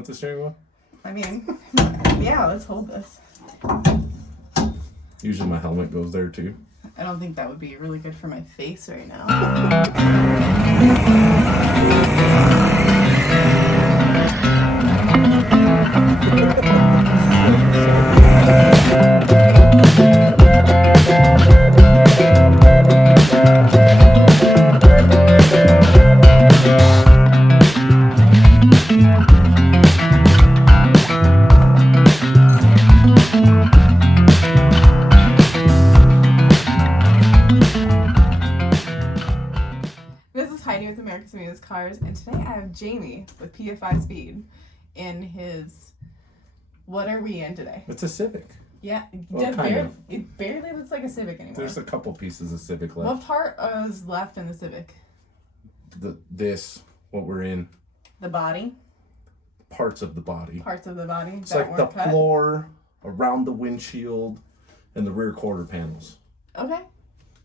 with the steering wheel? I mean, yeah, let's hold this. Usually my helmet goes there too. I don't think that would be really good for my face right now. Cars, and today I have Jamie with PFI Speed in his, what are we in today? It's a Civic. Yeah, Well, it barely looks like a Civic anymore. There's a couple pieces of Civic left. What part is left in the Civic? What we're in. The body? Parts of the body. Parts of the body. It's like the floor, around the windshield, and the rear quarter panels. Okay.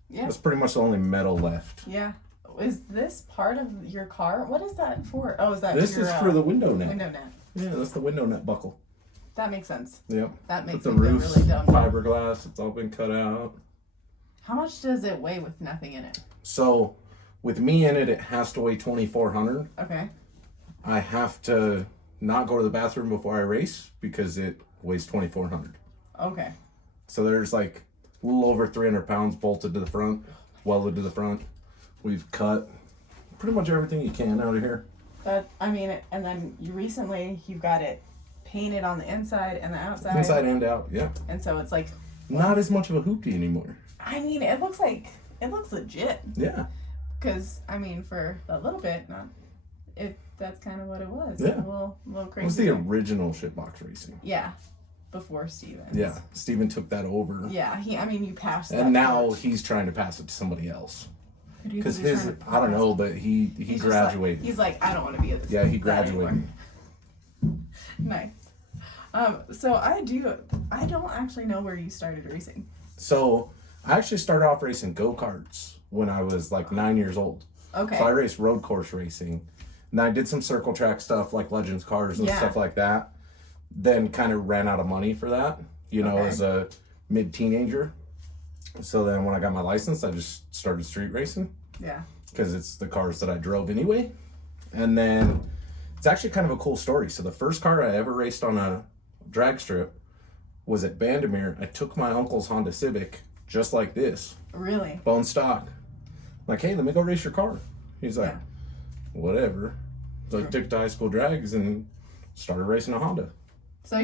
Yeah. That's pretty much the only metal left. Yeah. Is this part of your car? What is that for? Oh, is that This is for the window net. Window net. Yeah, that's the window net buckle. That makes sense. Yep. That makes the me feel roof's really dumb. fiberglass. It's all been cut out. How much does it weigh with nothing in it? So, with me in it, it has to weigh 2,400. Okay. I have to not go to the bathroom before I race because it weighs 2,400. Okay. So there's like a little over 300 pounds bolted to the front, welded to the front. We've cut pretty much everything you can out of here. And then you've got it painted on the inside and the outside. Inside and out, yeah. And so it's like... Not as much of a hoopty anymore. I mean, it looks legit. Yeah. Because, I mean, for a little bit, that's kind of what it was. Yeah. A little crazy. It was the original shitbox racing. Yeah. Before Steven's. Yeah. Steven took that over. Yeah. You passed that. And now torch. He's trying to pass it to somebody else. Because I don't know, but he graduated. He's like, I don't want to be at this. Yeah, he graduated. Nice. So I don't actually know where you started racing. So I actually started off racing go-karts when I was like 9 years old. Okay. So I raced road course racing. And I did some circle track stuff like Legends cars and stuff like that. Then kind of ran out of money for that, as a mid-teenager. So then when I got my license, I just started street racing. Yeah. Because it's the cars that I drove anyway. And then it's actually kind of a cool story. So the first car I ever raced on a drag strip was at Bandimere. I took my uncle's Honda Civic just like this. Really? Bone stock. Like, hey, let me go race your car. He's like, whatever. So I took to high school drags and started racing a Honda. So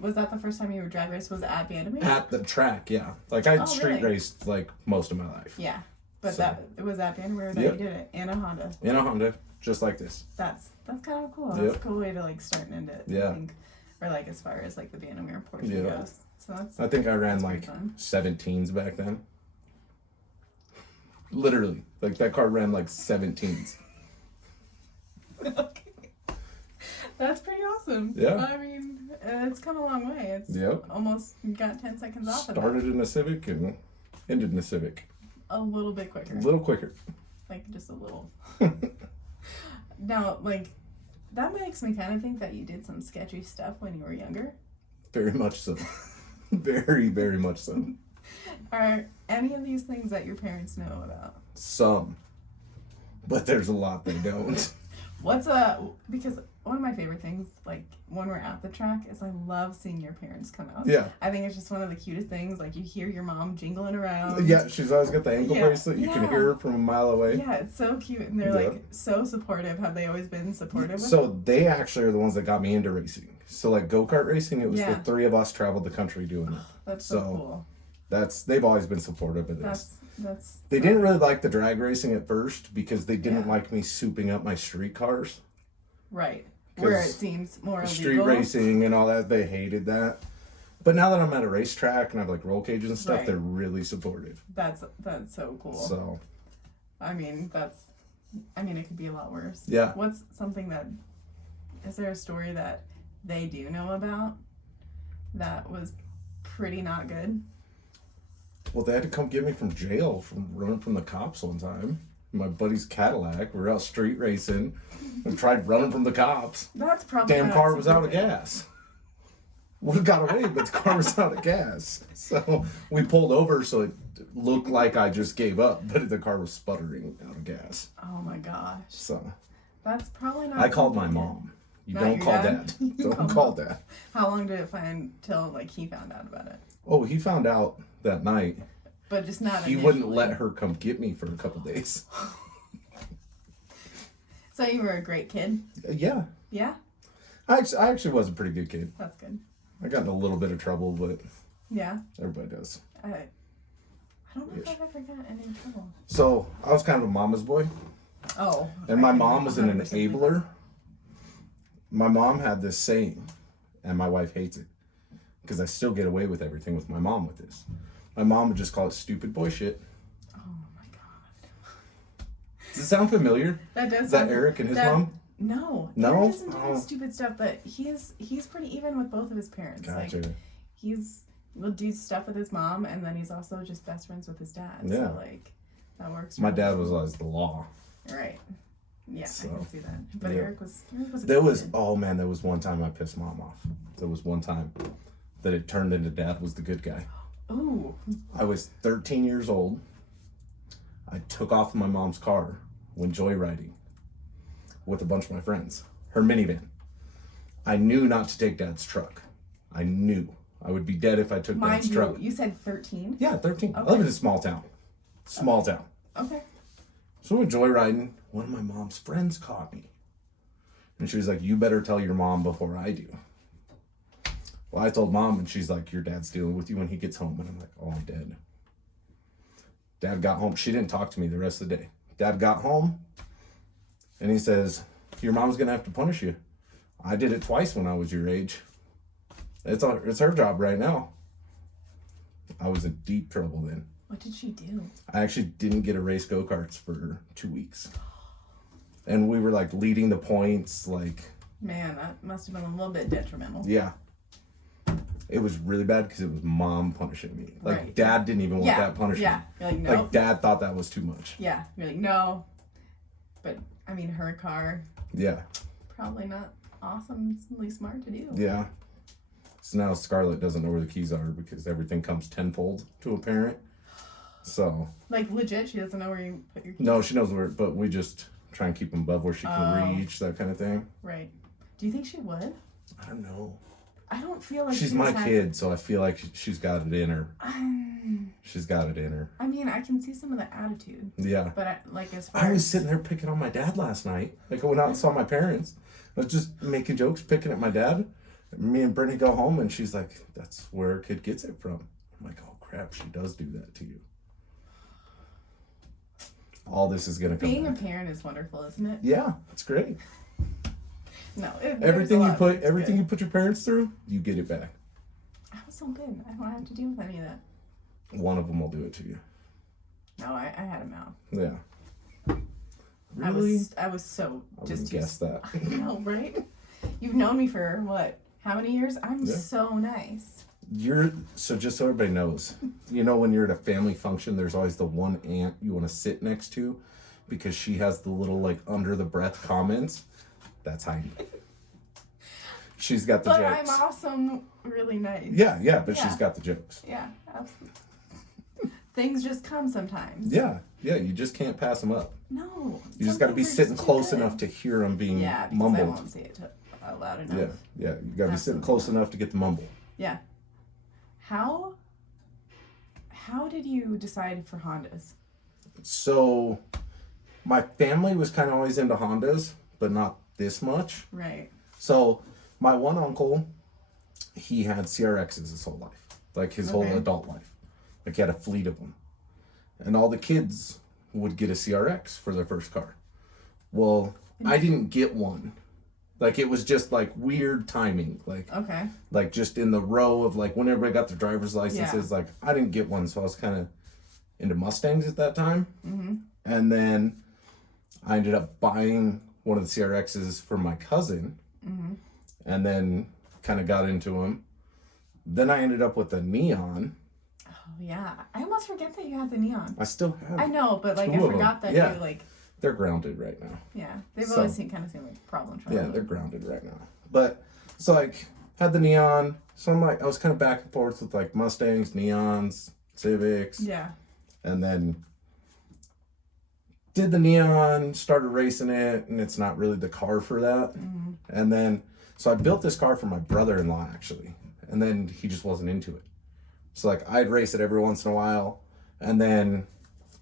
was that the first time you were drag raced? Was it at Bandimere? At the track, yeah. Like I street raced like most of my life. Yeah, but it was at Bandimere that you did it in a Honda. In a Honda, just like this. That's kind of cool. That's a cool way to like start into it. Yeah. I think, or like as far as like the Bandimere portion goes. So I think I ran like 17s back then. Literally, like that car ran like 17s. Okay. That's pretty awesome. Yeah. I mean, it's come a long way. It's almost got 10 seconds off of that. Started in a Civic and ended in a Civic. A little bit quicker. A little quicker. Like, just a little. Now, like, that makes me kind of think that you did some sketchy stuff when you were younger. Very much so. Very, very much so. Are any of these things that your parents know about? Some. But there's a lot they don't. Because one of my favorite things, like when we're at the track, is I love seeing your parents come out. Yeah. I think it's just one of the cutest things. Like you hear your mom jingling around. Yeah, she's always got the ankle bracelet. You can hear her from a mile away. Yeah, it's so cute. And they're like so supportive. Have they always been supportive? So they actually are the ones that got me into racing. So like go-kart racing, it was the three of us traveled the country doing it. That's so cool. They've always been supportive of this. They so didn't really like the drag racing at first because they didn't like me souping up my street cars. Right. Where it seems more illegal. Street racing and all that, they hated that. But now that I'm at a racetrack and I have like roll cages and stuff, they're really supportive. That's so cool. So, I mean, it could be a lot worse. Yeah. What's something is there a story that they do know about that was pretty not good? Well, they had to come get me from jail from running from the cops one time. in my buddy's Cadillac. We were out street racing and tried running from the cops. That's probably damn car was out of gas. Would have got away, but the car was out of gas. So we pulled over so it looked like I just gave up, but the car was sputtering out of gas. Oh my gosh. So that's probably not. I called my mom. You not don't call dad. dad. Don't call dad. How long did it find till like he found out about it? Oh, he found out that night. But just not. He wouldn't let her come get me for a couple days. So you were a great kid? Yeah. Yeah? I actually was a pretty good kid. That's good. I got in a little bit of trouble, but yeah, everybody does. I don't know if I've ever gotten in trouble. So I was kind of a mama's boy. Oh. And my mom was an enabler. My mom had this saying, and my wife hates it, because I still get away with everything with my mom with this. My mom would just call it stupid boy shit. Oh my god. Does it sound familiar? That does. Is that Eric and his mom? No. No? Eric doesn't do stupid stuff, but he's pretty even with both of his parents. Gotcha. Like, will do stuff with his mom, and then he's also just best friends with his dad. Yeah. So like that works. My dad was always the law. Right. Yeah, So, I can see that. But yeah. Eric was a there was kid. oh man, there was one time I pissed mom off. There was one time that it turned into dad was the good guy. Ooh. I was 13 years old. I took off in my mom's car, went joyriding with a bunch of my friends. Her minivan. I knew not to take dad's truck. I knew I would be dead if I took dad's truck. You said 13? Yeah, 13. Okay. I live in a small town. Small town. Okay. So we were joyriding. One of my mom's friends caught me. And she was like, you better tell your mom before I do. Well, I told mom, and she's like, your dad's dealing with you when he gets home. And I'm like, oh, I'm dead. Dad got home. She didn't talk to me the rest of the day. Dad got home, and he says, your mom's going to have to punish you. I did it twice when I was your age. It's her job right now. I was in deep trouble then. What did she do? I actually didn't get to race go-karts for 2 weeks. And we were like leading the points, like... Man, that must have been a little bit detrimental. Yeah. It was really bad because it was mom punishing me. Like, right. dad didn't even want that punishment. Yeah, you're like, no. Like, dad thought that was too much. Yeah, you're like, no. But, I mean, her car... Yeah. Probably not awesomely smart to do. Yeah. So now Scarlett doesn't know where the keys are because everything comes tenfold to a parent. So... Like, legit, she doesn't know where you put your keys? No, she knows where, but we just try and keep them above where she can reach, that kind of thing. Right. Do you think she would? I don't know. I don't feel like she's my kid, so I feel like she's got it in her. She's got it in her. I mean, I can see some of the attitude. Yeah. But as far I was sitting there picking on my dad last night. Like, I went out and saw my parents. I was just making jokes, picking at my dad. Me and Brittany go home, and she's like, that's where a kid gets it from. I'm like, oh, crap, she does do that to you. All this is going to come Being back. a parent is wonderful, isn't it? Yeah, it's great. No, everything you put your parents through, you get it back. I was so good. I don't have to deal with any of that. One of them will do it to you. No, I had a mouth. Yeah. Really? I was so I just wouldn't guess that. I know, right? You've known me for what? How many years? I'm so nice. So just so everybody knows, you know, when you're at a family function, there's always the one aunt you want to sit next to because she has the little like under the breath comments. That's Heidi. She's got the jokes. But I'm also really nice. Yeah, but she's got the jokes. Yeah, absolutely. Things just come sometimes. Yeah, you just can't pass them up. No. You just got to be sitting close enough to hear them being mumbled. I won't say it out loud enough. Yeah, you got to be sitting close enough to get the mumble. Yeah. How did you decide for Hondas? So, my family was kind of always into Hondas, but not this much. Right. So, my one uncle, he had CRXs his whole life. Like, his whole adult life. Like, he had a fleet of them. And all the kids would get a CRX for their first car. Well, I didn't get one. Like, it was just, like, weird timing. Like, like just in the row of, like, when everybody got their driver's licenses. Like, I didn't get one, so I was kind of into Mustangs at that time. Mm-hmm. And then I ended up buying one of the CRXs for my cousin. Mm-hmm. And then kind of got into them. Then I ended up with a Neon. Oh, yeah. I almost forget that you had the neon. I still have. I know, but like I forgot that you like... They're grounded right now. Yeah. They've always kind of seemed like a problem child. Yeah, they're grounded right now. But, so like, had the neon. So I'm like, I was kind of back and forth with like Mustangs, neons, Civics. Yeah. And then did the neon, started racing it, and it's not really the car for that. Mm-hmm. And then, so I built this car for my brother-in-law, actually. And then he just wasn't into it. So, like, I'd race it every once in a while. And then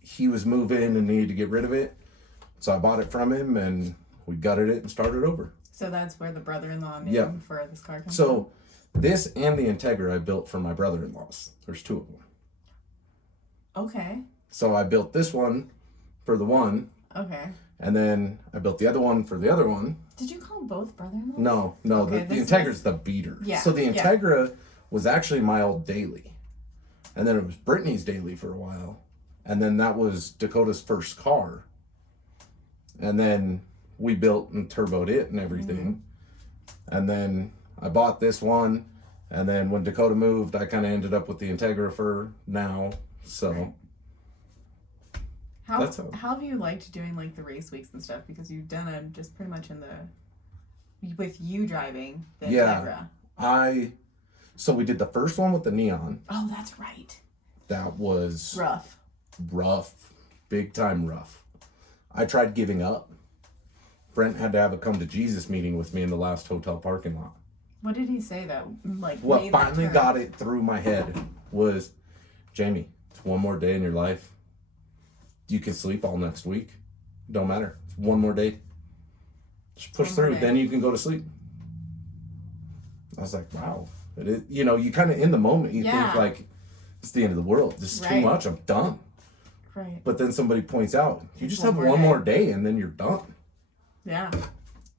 he was moving and needed to get rid of it. So I bought it from him, and we gutted it and started over. So that's where the brother-in-law name for this car comes from? This and the Integra I built for my brother-in-laws. There's two of them. Okay. So I built this one for the one. Okay. And then I built the other one for the other one. Did you call them both brother-in-laws? No. Okay, the Integra's the beater. Yeah. So the Integra was actually my old daily. And then it was Brittany's daily for a while. And then that was Dakota's first car. And then we built and turboed it and everything. Mm-hmm. And then I bought this one. And then when Dakota moved, I kind of ended up with the Integra for now. So... Right. How have you liked doing like the race weeks and stuff? Because you've done it just pretty much with you driving the Integra. So we did the first one with the neon. Oh, that's right. That was rough, big time rough. I tried giving up. Brent had to have a come to Jesus meeting with me in the last hotel parking lot. What did he say though? Like what finally got it through my head was, Jamie, it's one more day in your life. You can sleep all next week. Don't matter. It's one more day. Just push through. Then you can go to sleep. I was like, wow. It is, you kind of in the moment, you think like, it's the end of the world. This is too much. I'm done. Right. But then somebody points out, you just have one more day and then you're done. Yeah.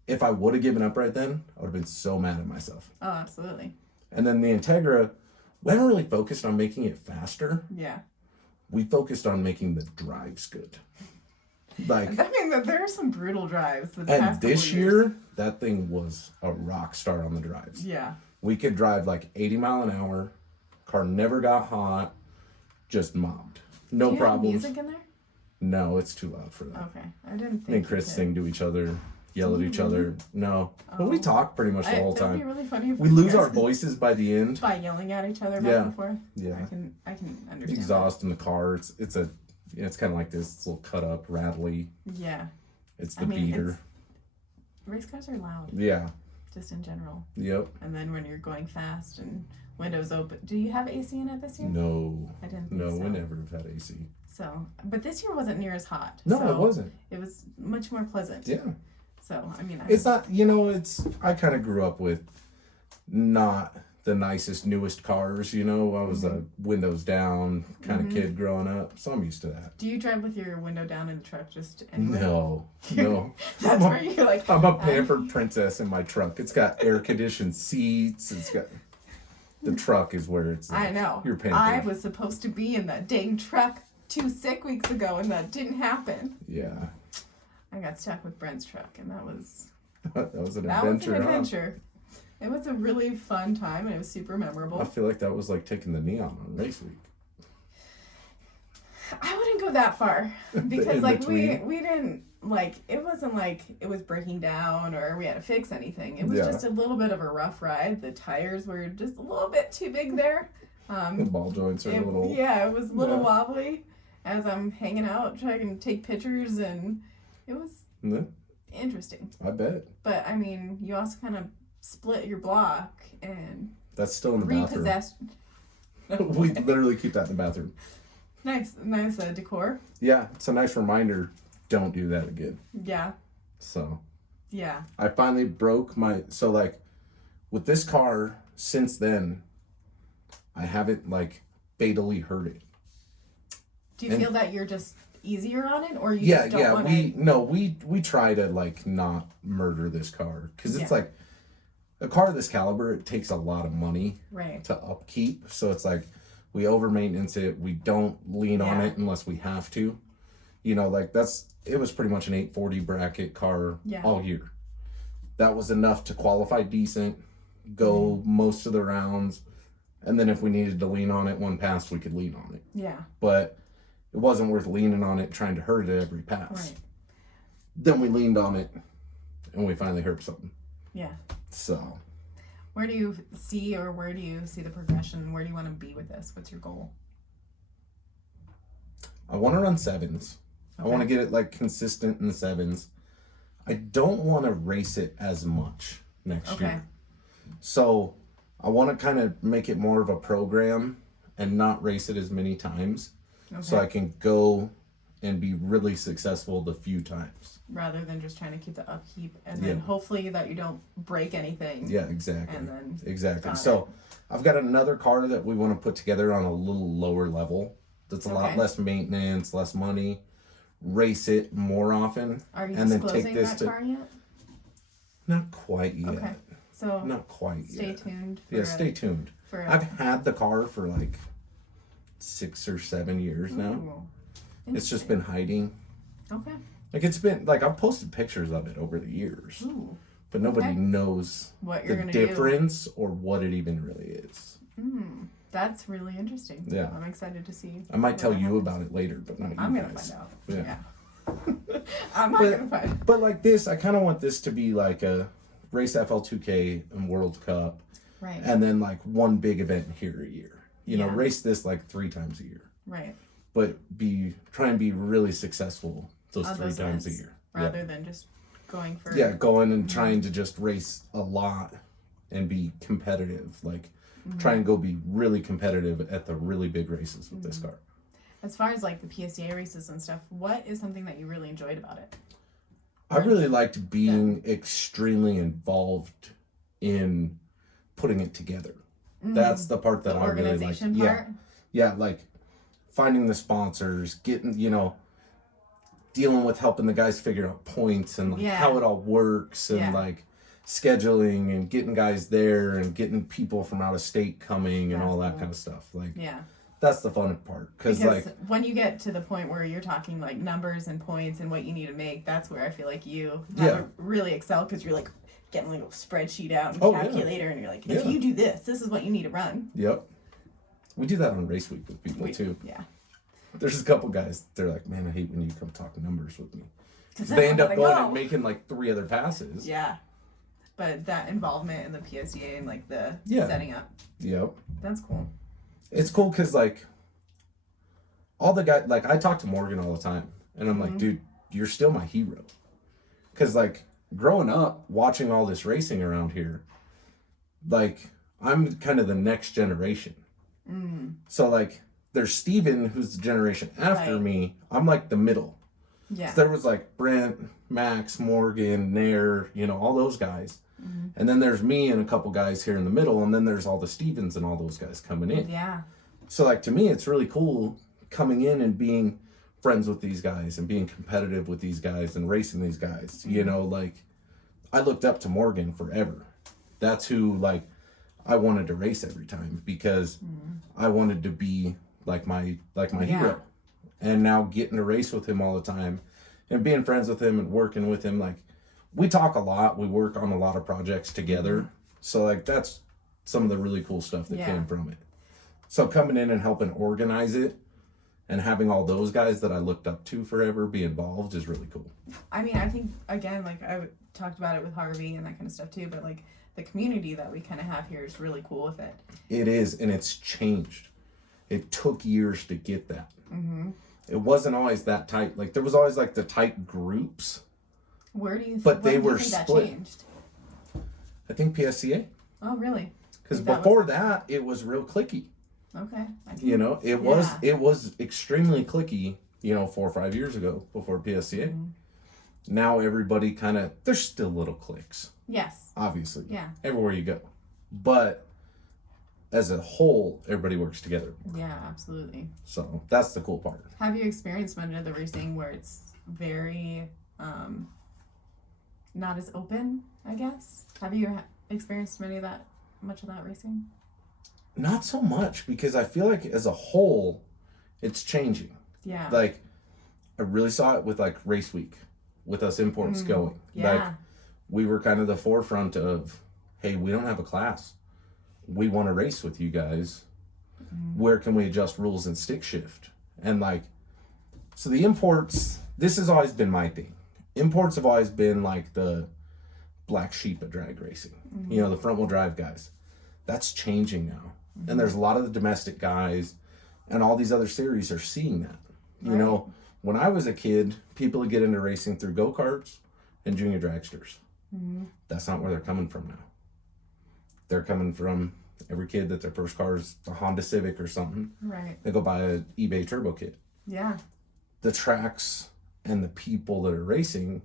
If I would have given up right then, I would have been so mad at myself. Oh, absolutely. And then the Integra, we haven't really focused on making it faster. Yeah. We focused on making the drives good. Like, I mean, there are some brutal drives. And this year, that thing was a rock star on the drives. Yeah. We could drive like 80 mile an hour. Car never got hot. Just mobbed. No problems. Do you have music in there? No, it's too loud for that. Okay. I didn't think. Me and Chris sing to each other, yell at each other. No. But we talk pretty much the whole time. It would be really funny if we lose our voices by the end. By yelling at each other back and forth. Yeah. I can understand. Exhaust in the car. It's kind of like this little cut up, rattly. Yeah. It's the beater. Race cars are loud. Yeah. Just in general. Yep. And then when you're going fast and windows open. Do you have AC in it this year? No. I didn't think so. No, we never have had AC. So, but this year wasn't near as hot. No, it wasn't. It was much more pleasant. Yeah. So, I mean. It's not, I kind of grew up with not the nicest, newest cars, I was a windows down kind of kid growing up, so I'm used to that. Do you drive with your window down in the truck just anywhere? No. That's where you're like... I'm a pampered princess in my truck. It's got air-conditioned seats. The truck is where it's... I know. You're pampered. I was supposed to be in that dang truck 2 sick weeks ago, and that didn't happen. Yeah. I got stuck with Brent's truck, and that was... That was an adventure. Huh? It was a really fun time, and it was super memorable. I feel like that was like taking the neon on race week. I wouldn't go that far because like we didn't it wasn't like it was breaking down or we had to fix anything. It was just a little bit of a rough ride. The tires were just a little bit too big there. The ball joints are a little... Yeah, it was a little wobbly as I'm hanging out trying to take pictures, and it was interesting. I bet. But I mean, you also kind of split your block and that's still in the bathroom. We literally keep that in the bathroom. Nice decor. Yeah, it's a nice reminder. Don't do that again. Yeah. So. Yeah. I finally broke with this car since then, I haven't fatally hurt it. Do you feel that you're just easier on it, or you just don't want to... we try to not murder this car because it's a car of this caliber, it takes a lot of money to upkeep. So it's we over maintenance it. We don't lean on it unless we have to. It was pretty much an 840 bracket car all year. That was enough to qualify decent, go most of the rounds, And then if we needed to lean on it one pass, we could lean on it. Yeah. But it wasn't worth leaning on it, trying to hurt it every pass. Right. Then we leaned on it, and we finally hurt something. Yeah. So. Where do you see the progression? Where do you want to be with this? What's your goal? I want to run sevens. Okay. I want to get it like consistent in the sevens. I don't want to race it as much next year. So I want to kind of make it more of a program and not race it as many times. So I can go and be really successful the few times. Rather than just trying to keep the upkeep and then hopefully that you don't break anything. Yeah, exactly. And then exactly. So I've got another car that we want to put together on a little lower level. That's a lot less maintenance, less money. Race it more often. Are you and then disclosing take this that car yet? Not quite yet. Okay. So not quite stay yet. tuned. Stay tuned. I've had the car for like 6 or 7 years now. It's just been hiding. Okay. Like it's been like I've posted pictures of it over the years. Ooh. But nobody knows what you're the difference or what it even really is. That's really interesting. Yeah. I'm excited to see. I might tell you about it later, but not you I'm going to guys. find out. Yeah. I'm not going to find out. But like this, I kind of want this to be like a race FL2K and World Cup. Right. And then like one big event here a year. You know, race this like 3 times a year. Right. But try and be really successful those 3 times a year. Rather than just going for... Yeah, going and trying to just race a lot and be competitive. Like, try and go be really competitive at the really big races with this car. As far as like the PSCA races and stuff, what is something that you really enjoyed about it? I really liked being extremely involved in putting it together. That's the part that I really like. Part? Yeah, like finding the sponsors, getting, dealing with helping the guys figure out points and like how it all works and like scheduling and getting guys there and getting people from out of state coming and all that kind of stuff. Like, that's the fun part. Because like when you get to the point where you're talking like numbers and points and what you need to make, that's where I feel like you have to really excel because you're like getting like a spreadsheet out and calculator and you're like, if you do this is what you need to run. Yep. We do that on race week with people too. Yeah. There's a couple guys, they're like, man, I hate when you come talk numbers with me. Because they end up going and making like 3 other passes. Yeah. But that involvement in the PSCA and like the setting up. Yep. That's cool. It's cool because like all the guys, like I talk to Morgan all the time and I'm like, dude, you're still my hero. Because like growing up, watching all this racing around here, like I'm kind of the next generation. So like there's Steven, who's the generation after me. I'm like the middle. Yeah. So there was like Brent, Max, Morgan, Nair, all those guys. And then there's me and a couple guys here in the middle, and then there's all the Stevens and all those guys coming in. Yeah. So like to me, it's really cool coming in and being friends with these guys and being competitive with these guys and racing these guys. Like I looked up to Morgan forever. That's who like I wanted to race every time because I wanted to be like my hero. And now getting to race with him all the time and being friends with him and working with him, like we talk a lot, we work on a lot of projects together. So like that's some of the really cool stuff that came from it. So coming in and helping organize it and having all those guys that I looked up to forever be involved is really cool. I mean, I think again, like I talked about it with Harvey and that kind of stuff too, but like the community that we kind of have here is really cool with it. It is, and it's changed. It took years to get that. It wasn't always that tight. Like there was always like the tight groups. Where do you? But they were split. That changed? I think PSCA. Oh, really? Because before that, it was real cliquey. Okay. It was extremely cliquey. 4 or 5 years ago before PSCA. Now everybody kind of there's still little cliques. Yes. Obviously. Yeah. Everywhere you go, but as a whole, everybody works together. Yeah, absolutely. So that's the cool part. Have you experienced much of the racing where it's very not as open, I guess? Have you experienced much of that racing? Not so much, because I feel like as a whole, it's changing. Yeah. Like, I really saw it with like race week, with us imports going. Yeah. Like, we were kind of the forefront of, hey, we don't have a class. we want to race with you guys. Where can we adjust rules and stick shift? And like, so the imports, this has always been my thing. Imports have always been like the black sheep of drag racing, you know, the front wheel drive guys. That's changing now. And there's a lot of the domestic guys and all these other series are seeing that. You know, when I was a kid, people would get into racing through go-karts and junior dragsters. That's not where they're coming from now. They're coming from every kid that their first car is a Honda Civic or something. Right. They go buy an eBay turbo kit. Yeah. The tracks and the people that are racing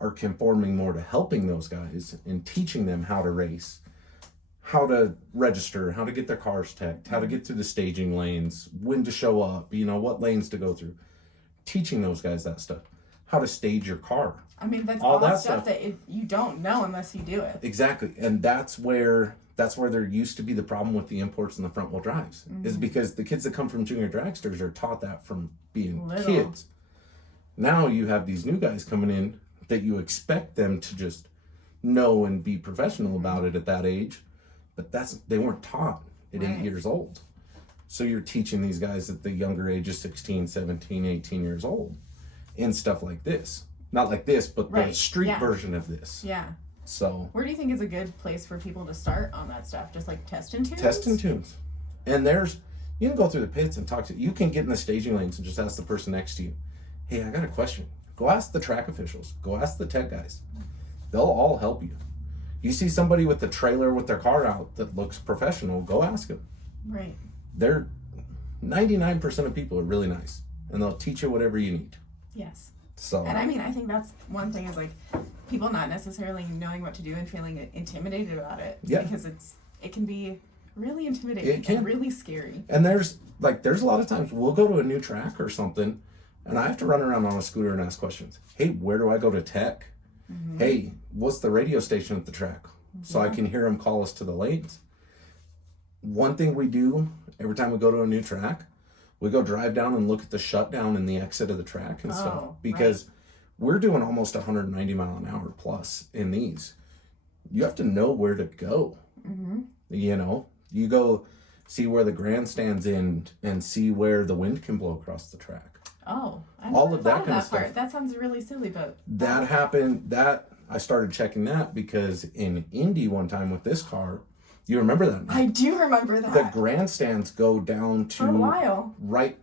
are conforming more to helping those guys and teaching them how to race, how to register, how to get their cars teched, how to get through the staging lanes, when to show up, you know, what lanes to go through. Teaching those guys that stuff. How to stage your car. I mean, that's all that stuff that you don't know unless you do it. Exactly. And that's where there used to be the problem with the imports and the front wheel drives, is because the kids that come from junior dragsters are taught that from being kids. Now you have these new guys coming in that you expect them to just know and be professional about it at that age, but they weren't taught at 8 years old. So you're teaching these guys at the younger age of 16, 17, 18 years old and stuff like this. Not like this, but the street version of this. Yeah. So where do you think is a good place for people to start on that stuff? Just like testing tunes? Testing tunes. And you can go through the pits and talk you can get in the staging lanes and just ask the person next to you, hey, I got a question. Go ask the track officials. Go ask the tech guys. They'll all help you. You see somebody with the trailer with their car out that looks professional, go ask them. Right. 99% of people are really nice, and they'll teach you whatever you need. Yes. So. And I mean, I think that's one thing is like people not necessarily knowing what to do and feeling intimidated about it. Yeah. Because it can be really intimidating and really scary. And there's a lot of times we'll go to a new track or something, and I have to run around on a scooter and ask questions. Hey, where do I go to tech? Hey, what's the radio station at the track? So I can hear them call us to the lanes. One thing we do every time we go to a new track, we go drive down and look at the shutdown and the exit of the track and stuff, because we're doing almost 190 mile an hour plus in these. You have to know where to go. You know, you go see where the grandstands end and see where the wind can blow across the track. Oh, all of that kind of stuff. That sounds really silly, but that happened. I started checking that because in Indy one time with this car, you remember that? I do remember that. The grandstands go down to for a while. Right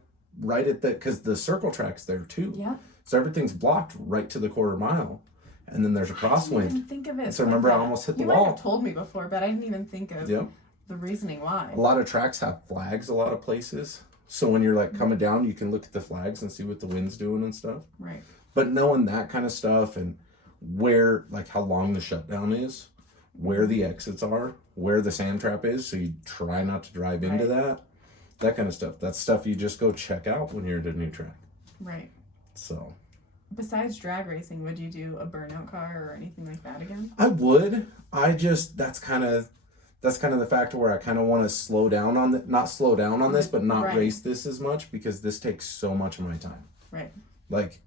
at because the circle track's there too. Yeah. So everything's blocked right to the quarter mile, and then there's a crosswind. I didn't even think of it. So remember, I almost hit the wall. You might have told me before, but I didn't even think of the reasoning why. A lot of tracks have flags. A lot of places. So when you're like coming down, you can look at the flags and see what the wind's doing and stuff. Right. But knowing that kind of stuff and where, like how long the shutdown is, where the exits are, where the sand trap is, so you try not to drive into that kind of stuff. That's stuff you just go check out when you're at a new track. Right. So. Besides drag racing, would you do a burnout car or anything like that again? I would. That's kind of the factor where I kind of want to slow down on this, but not race this as much, because this takes so much of my time. Right. Like,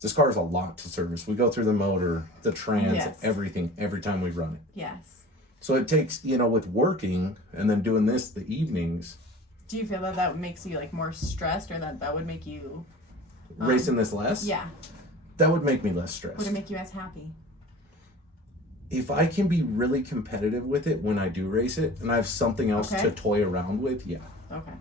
this car is a lot to service. We go through the motor, the trans, everything, every time we run it. Yes. So it takes, with working and then doing this the evenings. Do you feel that makes you like more stressed, or that would make you... racing this less? Yeah. That would make me less stressed. Would it make you as happy? If I can be really competitive with it when I do race it, and I have something else to toy around with, yeah. Okay.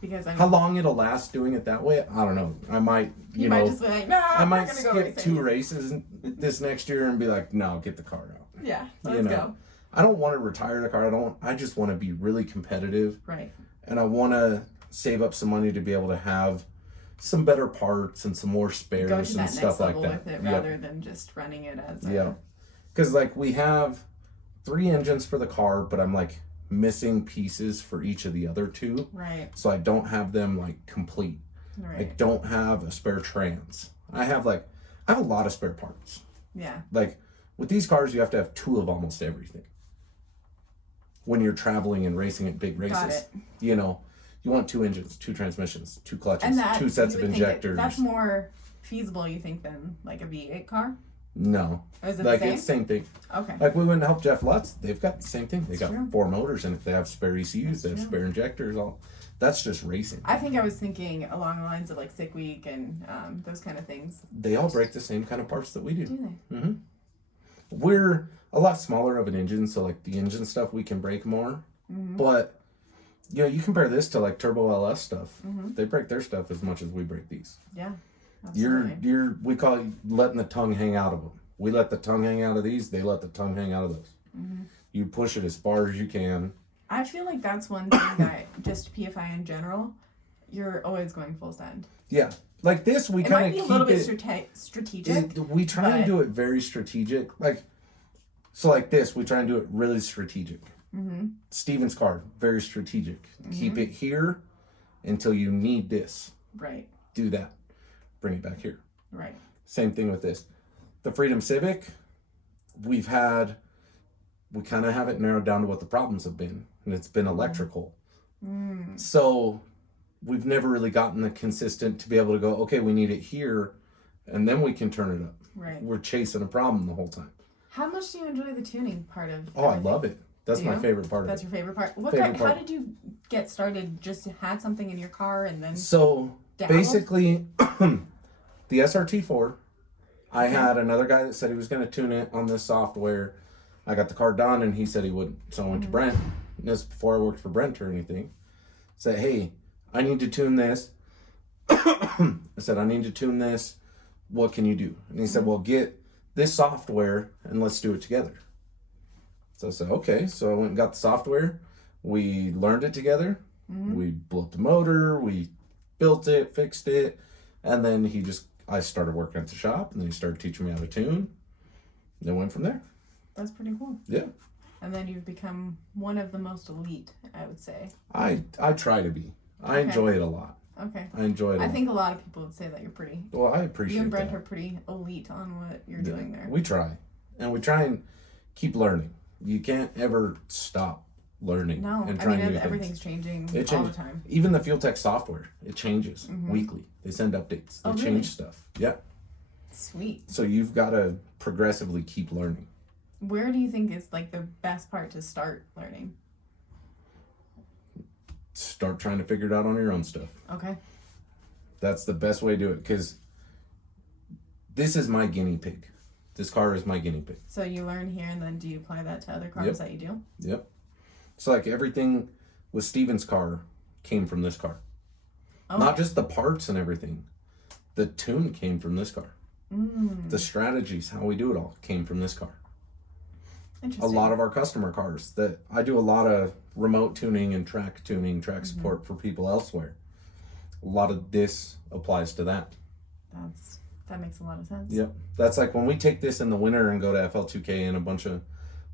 Because how long it'll last doing it that way, I don't know. I might, you might just be like, no, I might skip 2 races this next year and be like, no, get the car out. Yeah, let's go. I don't want to retire the car. I just want to be really competitive. Right. And I want to save up some money to be able to have some better parts and some more spares and stuff like that. Go to that next level with it rather than just running it as because we have 3 engines for the car, but I'm missing pieces for each of the other 2. Right. So I don't have them complete. Right. I don't have a spare trans. I have a lot of spare parts. Yeah. With these cars, you have to have 2 of almost everything. When you're traveling and racing at big races. Got it. You want 2 engines, 2 transmissions, 2 clutches, 2 sets of injectors. That's more feasible, you think, than a V8 car? No. Is it like the same? It's the same thing. Okay. Like we went and helped Jeff Lutz. They've got the same thing. They got true. 4 motors in it. They have spare ECUs. They have spare injectors. All that's just racing. I think I was thinking along the lines of like Sick Week and those kind of things. They all break the same kind of parts that we do. Do they? Mm-hmm. We're a lot smaller of an engine, so like the engine stuff we can break more. Mm-hmm. But you know, you compare this to like Turbo LS stuff. Mm-hmm. They break their stuff as much as we break these. Yeah. Absolutely. We call it letting the tongue hang out of them. We let the tongue hang out of these. They let the tongue hang out of those. Mm-hmm. You push it as far as you can. I feel like that's one thing that just PFI in general, you're always going full send. Yeah, like this we kind of keep it. It might be a little bit strategic. We try and do it very strategic. Like this, we try and do it really strategic. Mm-hmm. Steven's car, very strategic. Mm-hmm. Keep it here until you need this. Right. Do that. Bring it back here. Right. Same thing with this. The Freedom Civic, we kind of have it narrowed down to what the problems have been, and it's been electrical. Mm. So we've never really gotten the consistent to be able to go, okay, we need it here, and then we can turn it up. Right. We're chasing a problem the whole time. How much do you enjoy the tuning part of Oh, everything? I love it. That's my favorite part That's your favorite part? How did you get started? Just had something in your car and then... So, basically, the SRT4, I had another guy that said he was going to tune it on this software. I got the car done, and he said he wouldn't. So I went to Brent. This before I worked for Brent or anything. Said, hey, I need to tune this. I said, I need to tune this. What can you do? And he said, well, get this software, and let's do it together. So I said, okay. So I went and got the software. We learned it together. Mm-hmm. We blew up the motor. We built it, fixed it. And then I started working at the shop, and then he started teaching me how to tune. And then went from there. That's pretty cool. Yeah. And then you've become one of the most elite, I would say. I try to be. I enjoy it a lot. Okay. I enjoy it. I think a lot of people would say that you're pretty. Well, I appreciate that. You and Brent are pretty elite on what you're doing there. We try. And we try and keep learning. You can't ever stop learning. No, and trying new everything's changing all the time. Even the Fuel Tech software, it changes weekly. They send updates. They change stuff. Yeah. Sweet. So you've got to progressively keep learning. Where do you think is like the best part to start learning? Start trying to figure it out on your own stuff. Okay. That's the best way to do it, because this is my guinea pig. This car is my guinea pig. So you learn here, and then do you apply that to other cars that you do? Yep. So like everything with Steven's car came from this car. Okay. Not just the parts and everything. The tune came from this car. The strategies, how we do it all, came from this car. A lot of our customer cars that I do a lot of remote tuning and track support for people elsewhere. A lot of this applies to that. That makes a lot of sense. Yep. That's like when we take this in the winter and go to FL2K and a bunch of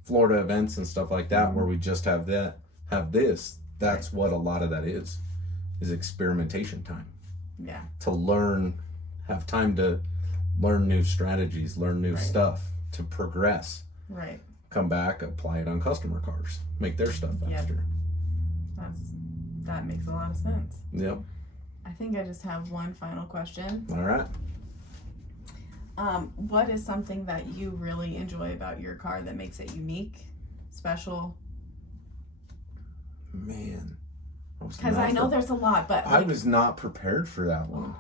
Florida events and stuff like that, where we just have this. That's what a lot of that is experimentation time. Yeah. To learn, have time to learn new strategies, learn new stuff, to progress. Right. Come back, apply it on customer cars, make their stuff faster. Yep. That makes a lot of sense. Yep. I think I just have one final question. All right. What is something that you really enjoy about your car that makes it unique, special? Man. Because I know there's a lot, but... I was not prepared for that one.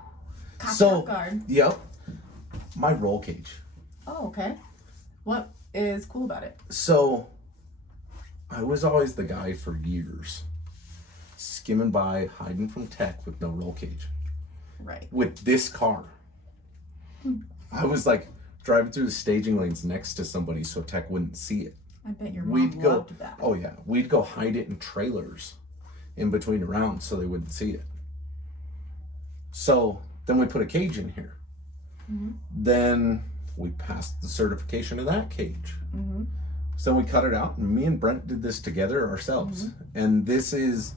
Guard. Yep. My roll cage. Oh, okay. What is cool about it? So, I was always the guy for years, skimming by, hiding from tech with no roll cage. Right. With this car. I was like driving through the staging lanes next to somebody so tech wouldn't see it. I bet your mom loved that. Oh yeah, we'd go hide it in trailers in between rounds so they wouldn't see it. So then we put a cage in here. Mm-hmm. Then we passed the certification of that cage. Mm-hmm. So we cut it out, and me and Brent did this together ourselves. Mm-hmm. And this is,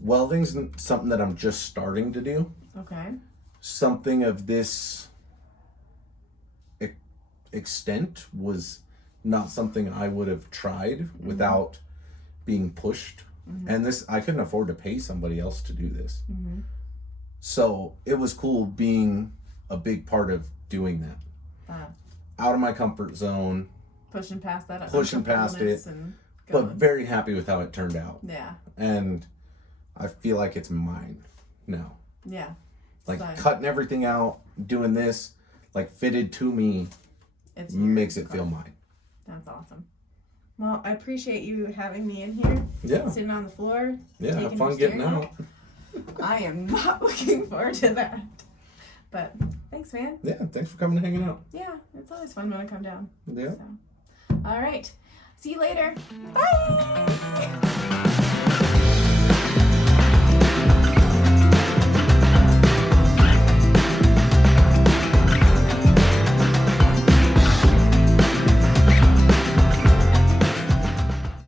welding's something that I'm just starting to do. Okay. Something of this extent was not something I would have tried without being pushed. Mm-hmm. And this, I couldn't afford to pay somebody else to do this. Mm-hmm. So it was cool being a big part of doing that. out of my comfort zone. Pushing past that. Pushing past it. But very happy with how it turned out. Yeah. And I feel like it's mine now. Yeah. Like cutting everything out, doing this, like fitted to me, makes it feel mine. That's awesome. Well, I appreciate you having me in here. Yeah. Sitting on the floor. Yeah, have fun getting out. I am not looking forward to that. But thanks, man. Yeah, thanks for coming and hanging out. Yeah, it's always fun when I come down. Yeah. So. All right. See you later. Bye.